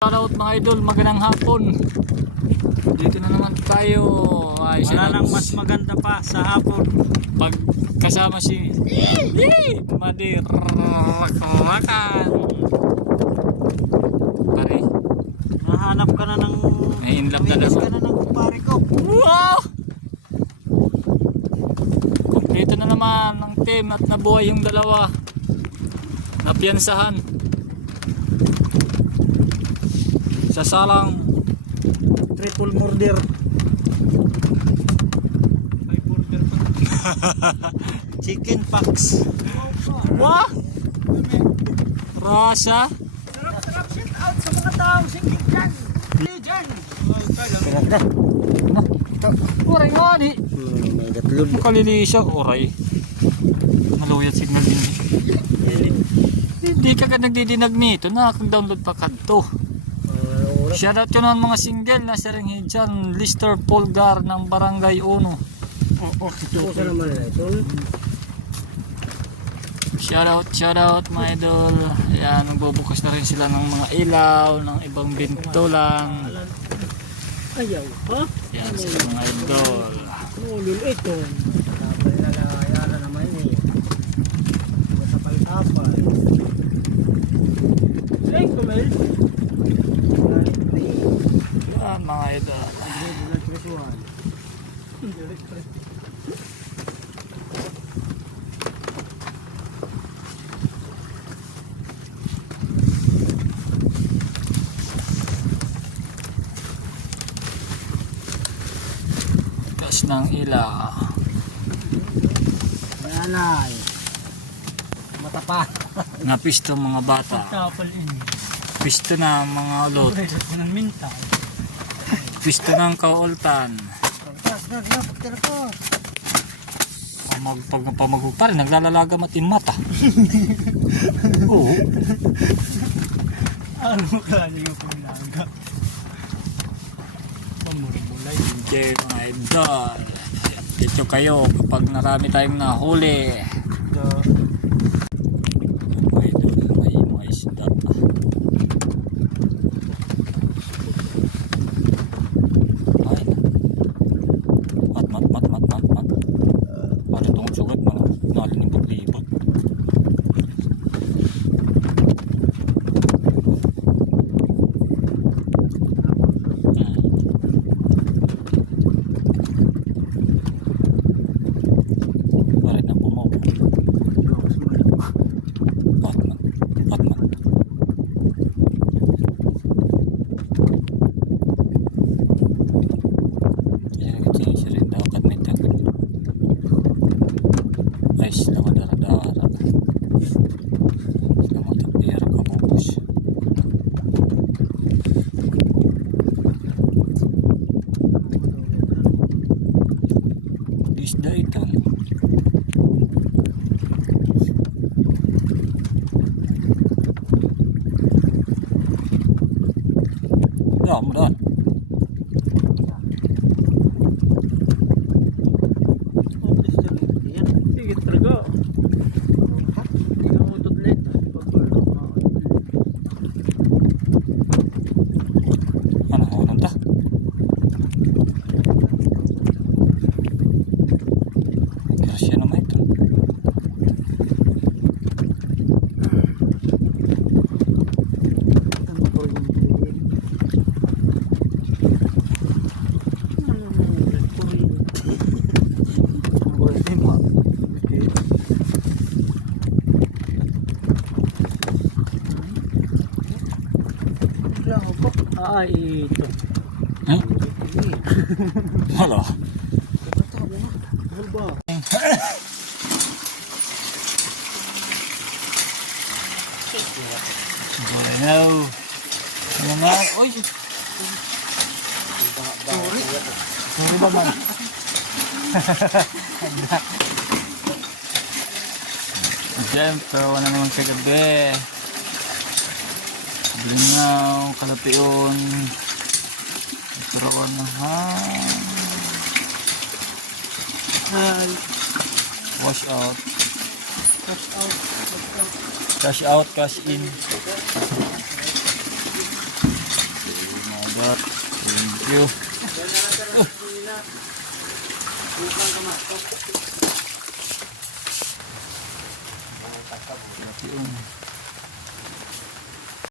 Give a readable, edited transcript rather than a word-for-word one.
Shoutout mga idol, magandang hapon. Dito na naman tayo. Ay, wala nang mas maganda pa sa hapon. Pag kasama si Madirakan. Pare, Nahanap ka na ng may inlap na ka naman. na ng kumpare ko. Wow! Kompleto na naman ang team at nabuhay yung dalawa. Napiyansahan. Sa salang Triple murder. May murder pa. Chicken pox. Wah! Rasa. Sarap shout out sa mga tao singing dyan. Dyan. Oray nga di. May gatlod. Makalilisa. Oray. Maluyat signal din. Hindi ka nagdidinag nito. Nakakag-download pa ka to. Shoutout ko naman mga single na Serenghi dyan. Lister Polgar ng Barangay Uno. Shoutout mga idol. Ayan, magbubukas na rin sila ng mga ilaw, ng ibang bintulang. Ayaw, ha? Ayan sila mga idol. Nulul ito. Tapal na lang naman eh. Matapal-tapal. Saan kumel? Ayan mga idol. Gas ng ilaw. Ayan ay. Matapa. Napisto mga bata. Tapal ini. Pisto na mga ulot. Ng minta. Pisto ng kaultan. Pag pa rin, naglalalaga matin mata. Oo. Ano ka niyo kung laga? Pamurmulay. Okay mga idol. Dito kayo kapag narami tayong nahuli. Mga idol, may mga isda. Ay. Mat. Ano itong sugat mga nalinibot-libot. Pare na bumaw. Patmat. Ayan, kasi siya rin daw kat may tagot. Ay, sila madara-dara. Sila matapira kabubos. Isda ito. Mudah-mudahan. Sige talaga. Inuutot ulit. Ano hunong ta? Grasya naman ito. Ay, ito. Eh? Wala. Bueno. Ano nga? Uy! Sorry naman. Siyempre, wala naman kagabi. Blingaw, kalapion. Ituroon na wash out. Cash out, cash in. Thank you. Yun.